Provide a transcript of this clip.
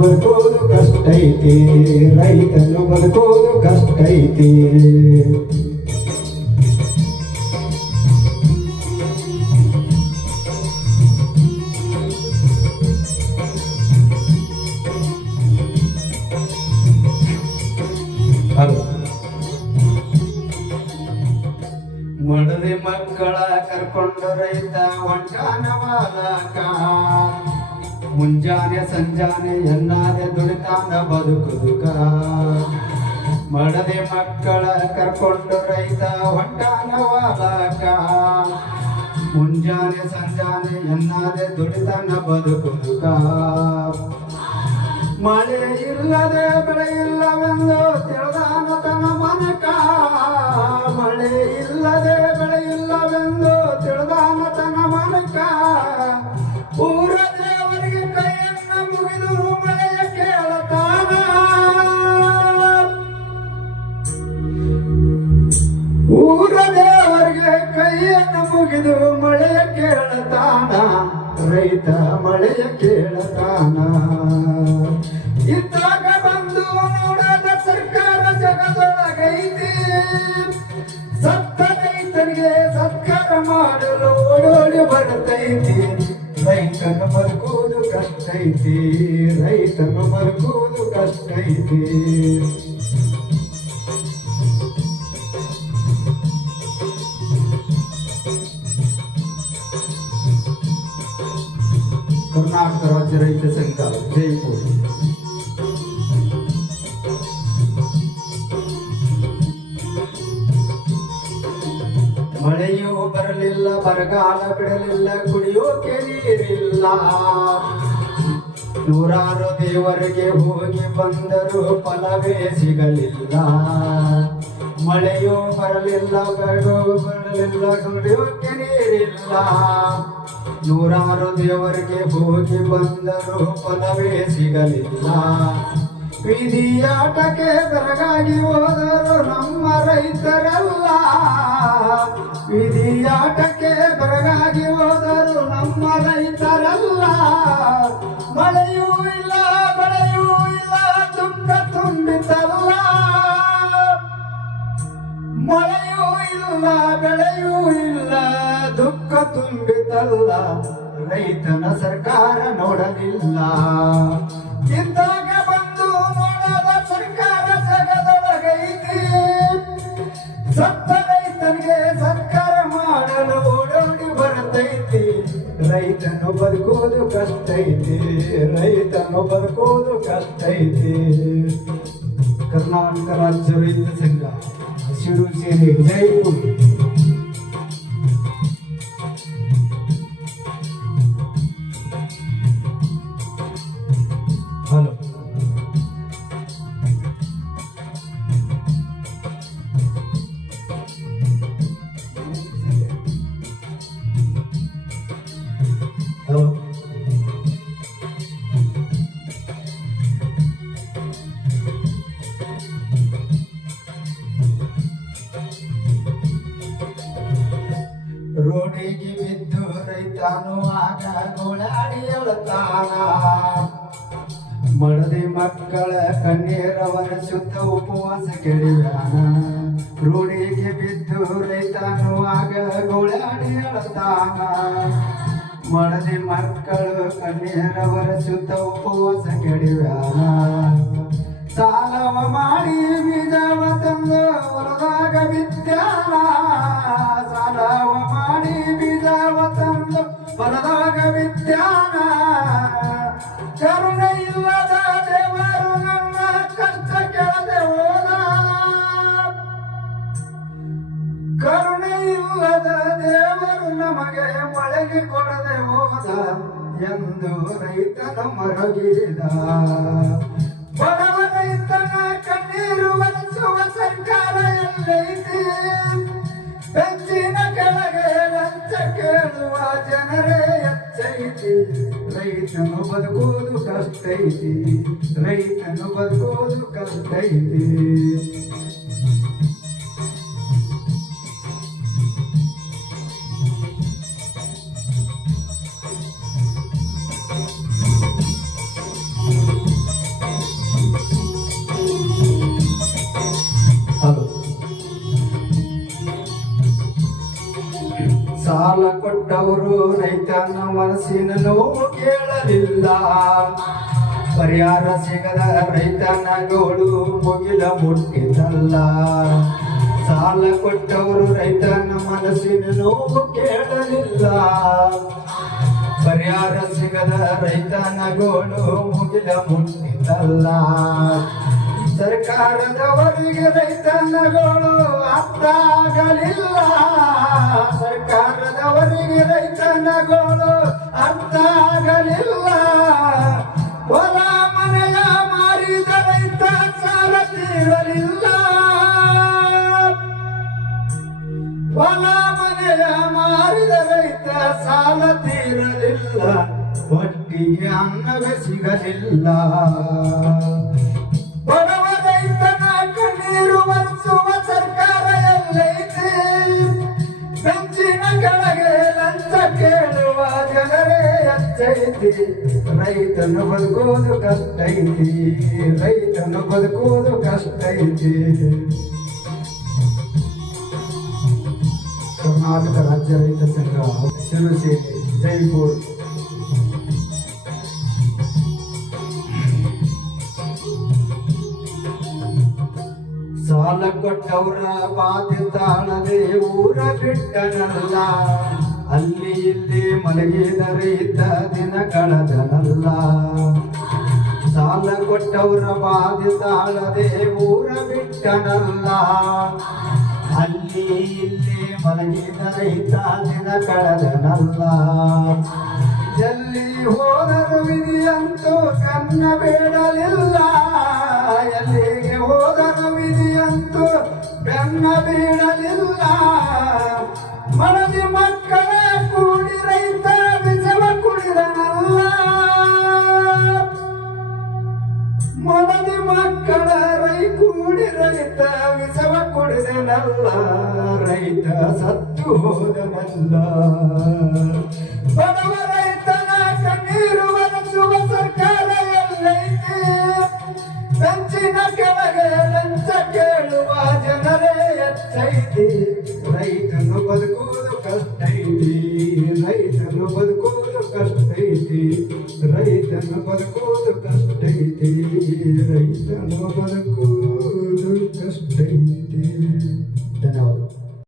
ಬದುಕೋದು ಕಷ್ಟ ಐತಿ, ರೈತನು ಬದುಕೋದು ಕಷ್ಟ ಐತಿ. ಮಡದಿ ಮಕ್ಕಳ ಕರ್ಕೊಂಡು ರೈತ ಹೊಂಟಾನ ಹೊಲಕ್ಕ, ಮುಂಜಾನೆ ಸಂಜಾನೆ ಎನ್ನಾದೆ ದುಡಿತಾನ ಬದುಕುದುಕ. ಮಡದಿ ಮಕ್ಕಳ ಕರ್ಕೊಂಡು ರೈತ ಹೊಂಟಾನ ಹೊಲಕ್ಕ, ಮುಂಜಾನೆ ಸಂಜಾನೆ ಎನ್ನಾದೆ ದುಡಿತಾನ ಬದುಕುದುಕ. ಮಳೆ ಇಲ್ಲದೆ ಬೆಳೆ ಇಲ್ಲವೆಂದು ತಿಳಿದಾನ ತನ್ನ ಮನಕ, ಮಳೆ ಇಲ್ಲದೆ ಬೆಳೆ ಇಲ್ಲವೆಂದು ತಿಳಿದಾನ ತನ್ನ ಮನಕ. ಊರ ದೇವರಿಗೆ ಕೈಯನ್ನ ಮುಗಿದು ಮಳೆಯ ಕೇಳತಾನ, ಊರ ದೇವರಿಗೆ ಕೈಯನ್ನ ಮುಗಿದು ಮಳೆಯ ಕೇಳತಾನ, ರೈತ ಮಳೆಯ ಕೇಳತಾನ. ಇದ್ದಾಗ ಬಂದು ನೋಡದ ಸರ್ಕಾರ ಜಗದೊಳಗೈತಿ, ಸತ್ತ ರೈತರಿಗೆ ಸತ್ಕಾರ ಮಾಡಲು ಓಡೋಡಿ ಬರ್ತೈತಿ. ರೈತನು ಬದುಕುವುದು ಕಷ್ಟ ಐತಿ, ರೈತನು ಬದುಕುವುದು ಕಷ್ಟ ಐತಿ. ಕರ್ನಾಟಕ ರಾಜ್ಯ ರೈತ ಸಂಘ ಜೈಪುರ. ಮಳೆಯೂ ಬರಲಿಲ್ಲ, ಬರಗಾಲ ಬಿಡಲಿಲ್ಲ, ಕುಡಿಯೋಕೆ ನೀರಿಲ್ಲ. ನೂರಾರು ದೇವರಿಗೆ ಹೋಗಿ ಬಂದರೂ ಫಲವೇ ಸಿಗಲಿಲ್ಲ. ಮಳೆಯೂ ಬರಲಿಲ್ಲ, ಬರಲಿಲ್ಲ, ಕುಡಿಯೋಕೆ ನೀರಿಲ್ಲ. ನೂರಾರು ದೇವರಿಗೆ ಹೋಗಿ ಬಂದರೂ ಫಲವೇ ಸಿಗಲಿಲ್ಲ. ವಿಧಿಯಾಟಕ್ಕೆ ಬೆರಗಾಗಿ ಹೋದರು ನಮ್ಮ ರೈತರೆಲ್ಲ, ವಿಧಿಯಾಟಕ್ಕೆ ಬೆರಗಾಗಿ ಹೋದರು ನಮ್ಮ ರೈತರೆಲ್ಲ. ಮಳೆಯೂ ಇಲ್ಲ, ಬೆಳೆಯೂ ಇಲ್ಲ, ದುಃಖ ತುಂಬಿತಲ್ಲ. ಮಳೆಯೂ ಇಲ್ಲ, ಬೆಳೆಯೂ ಇಲ್ಲ, ದುಃಖ ತುಂಬಿತಲ್ಲ. ರೈತನ ಸರ್ಕಾರ ನೋಡಲಿಲ್ಲ. ಇದ್ದಾಗ ಬಂದು ನೋಡದ ಸರ್ಕಾರ ಜಗದೊಳಗೈತಿ, ಸತ್ತ ರೈತನಿಗೆ ಸರ್ಕಾರ ಮಾಡಲು ಓಡೋಡಿ ಬರ್ತೈತಿ. ರೈತನು ಬದುಕೋದು ಕಷ್ಟ ಐತಿ, ರೈತನು ಬದುಕೋದು ಕಷ್ಟ ಐತಿ. ಕರ್ನಾಟಕ ರಾಜ್ಯ ರೈತ ಸಂಘ ಹಸಿರು ಸೇನೆ ಜೈಪುರ. Hello, hello. ರೋಡಿಗೆ ಬಿದ್ದು ರೈತನು ಆಗ ಗೋಳಾಡಿ ಅಳತಾನ. ಮಡದಿ ಮಕ್ಕಳ ಕಣ್ಣೀರವರ ಸುತ್ತ ಉಪವಾಸ ಕೆಡಿಯಾನ. ರೋಡಿಗೆ ಬಿದ್ದು ರೈತನು ಆಗ ಗೋಳಾಡಿ ಅಳತಾನ. ಮಡದಿ ಮಕ್ಕಳು ಕಣ್ಣೀರವರ ಸುತ್ತ ಉಪವಾಸ ಕೆಡಿಯಾನ. ಸಾಲವ ಮಾಡಿ ಬೀಜವ ತಂದು ಹೊಲದಾಗ ಬಿತ್ಯಾನ. ಸಾಲವ ಮಾಡಿ ಬೀಜವ ತಂದು ಹೊಲದಾಗ ಬಿತ್ಯಾನ. ಕರುಣೆ ಇಲ್ಲದ ದೇವರು ನನ್ನ ಕಷ್ಟ ಕೆಳದೆ ಹೋದ. ಕರುಣೆ ಇಲ್ಲದ ದೇವರು ನಮಗೆ ಮಳೆಗೆ ಕೊಡದೆ ಹೋದ ಎಂದು ರೈತನ ಮರಗಿದ. ಬಡವ ರೈತನ ಕಣ್ಣೀರು ಒರೆಸುವ ಸರ್ಕಾರ ಎಲ್ಲೈತಿ. ಬೆಂಚಿನ ಕೆಳಗೆ ಲಂಚ ಕೇಳುವ ಜನರೇ ಹೆಚ್ಚೈತಿ. ರೈತನು ಬದುಕೋದು ಕಷ್ಟ ಐತಿ, ರೈತನು ಬದುಕೋದು ಕಷ್ಟ ಐತಿ. ಸಾಲ ಕೊಟ್ಟವರು ರೈತನ ಮನಸ್ಸಿನ ನೋವು ಕೇಳಲಿಲ್ಲ. ಪರಿಹಾರ ಸಿಗದ ರೈತನ ಗೋಳು ಮುಗಿಲ ಮುಟ್ಟಿದಲ್ಲ. ಸಾಲ ಕೊಟ್ಟವರು ರೈತನ ಮನಸ್ಸಿನ ನೋವು ಕೇಳಲಿಲ್ಲ. ಪರಿಹಾರ ಸಿಗದ ರೈತನ ಗೋಳು ಮುಗಿಲ ಮುಟ್ಟಿದಲ್ಲ. ಸರ್ಕಾರದವರಿಗೆ ರೈತನ ಗೋಳು ಅರ್ಥ ಆಗಲಿಲ್ಲ. ಸರ್ಕಾರದವರಿಗೆ ರೈತನ ಗೋಳು ಅರ್ಥ ಆಗಲಿಲ್ಲ. ಹೊಲ ಮನೆಯ ಮಾರಿದ ರೈತ ಸಾಲ ತೀರಲಿಲ್ಲ. ಹೊಲ ಮನೆಯ ಮಾರಿದ ರೈತ ಸಾಲ ತೀರಲಿಲ್ಲ. ಒಟ್ಟಿಗೆ ಅನ್ನವೇ ಸಿಗಲಿಲ್ಲ. ಬಡವ ರೈತನ ಕಣ್ಣೀರು ಒರೆಸುವ ಸರ್ಕಾರ ಎಲ್ಲೈತೆ. ಬೆಂಚಿನ ಕೆಳಗೆ ಲಂಚ ಕೇಳುವ ಜನರೇ ಹೆಚ್ಚೈತಿ. ರೈತನು ಬದುಕೋದು ಕಷ್ಟ ಐತಿ. ರೈತನು ಬದುಕೋದು ಕಷ್ಟ ಐತಿ. ಕರ್ನಾಟಕ ರಾಜ್ಯ ರೈತ ಸಂಘ, ಶಿವಸೇನೆ, ಜೈಪುರ್. ಸಾಲ ಕೊಟ್ಟವರ ಬಾಧೆ ತಾಳದೆ ಊರ ಬಿಟ್ಟನಲ್ಲ. ಅಲ್ಲಿ ಇಲ್ಲಿ ಮಲಗಿದ ರೈತ ದಿನ ಕಳೆದನಲ್ಲ. ಸಾಲ ಕೊಟ್ಟವರ ಬಾಧೆ ತಾಳದೆ ಊರ ಬಿಟ್ಟನಲ್ಲ. ಅಲ್ಲಿ ಇಲ್ಲಿ ಮಲಗಿದ ರೈತ ದಿನ ಕಳೆದನಲ್ಲ. ಎಲ್ಲಿ ಹೋದರು ವಿಧಿಯಂತೂ ಕನ್ನ ಬೇಡಲಿಲ್ಲ. ಎಲ್ಲಿಗೆ ಹೋದರು ವಿಧಿಯಂತೂ ಬೆನ್ನ ಬೀಳಲಿಲ್ಲ. ಮನದಿ ಮಕ್ಕಳ ಕೂಡಿ ರೈತ ವಿಷವ ಕುಡಿದನಲ್ಲ. ಮನದಿ ಮಕ್ಕಳ ಕೂಡಿ ರೈತ ವಿಷವ ಕುಡಿದನಲ್ಲ. ರೈತ ಸತ್ತು ಹೋದನಲ್ಲ. ಬಡವ ರೈತನ ಕಣ್ಣೀರು ಒರೆಸುವ ಸರ್ಕಾರ ಎಲ್ಲೈತೆ. ಬೆಂಚಿನ ಕೆಳಗೆ ಲಂಚ ಕೇಳುವ ಜನರೇ ಹೆಚ್ಚೈತಿ. ರೈತನು ಬದುಕುವುದು ಕಷ್ಟ ಐತಿ. ರೈತನು ಬದುಕುವುದು ಕಷ್ಟ ಐತಿ. ರೈತನು ಬದುಕುವುದು ಕಷ್ಟ ಐತಿ. ರೈತನು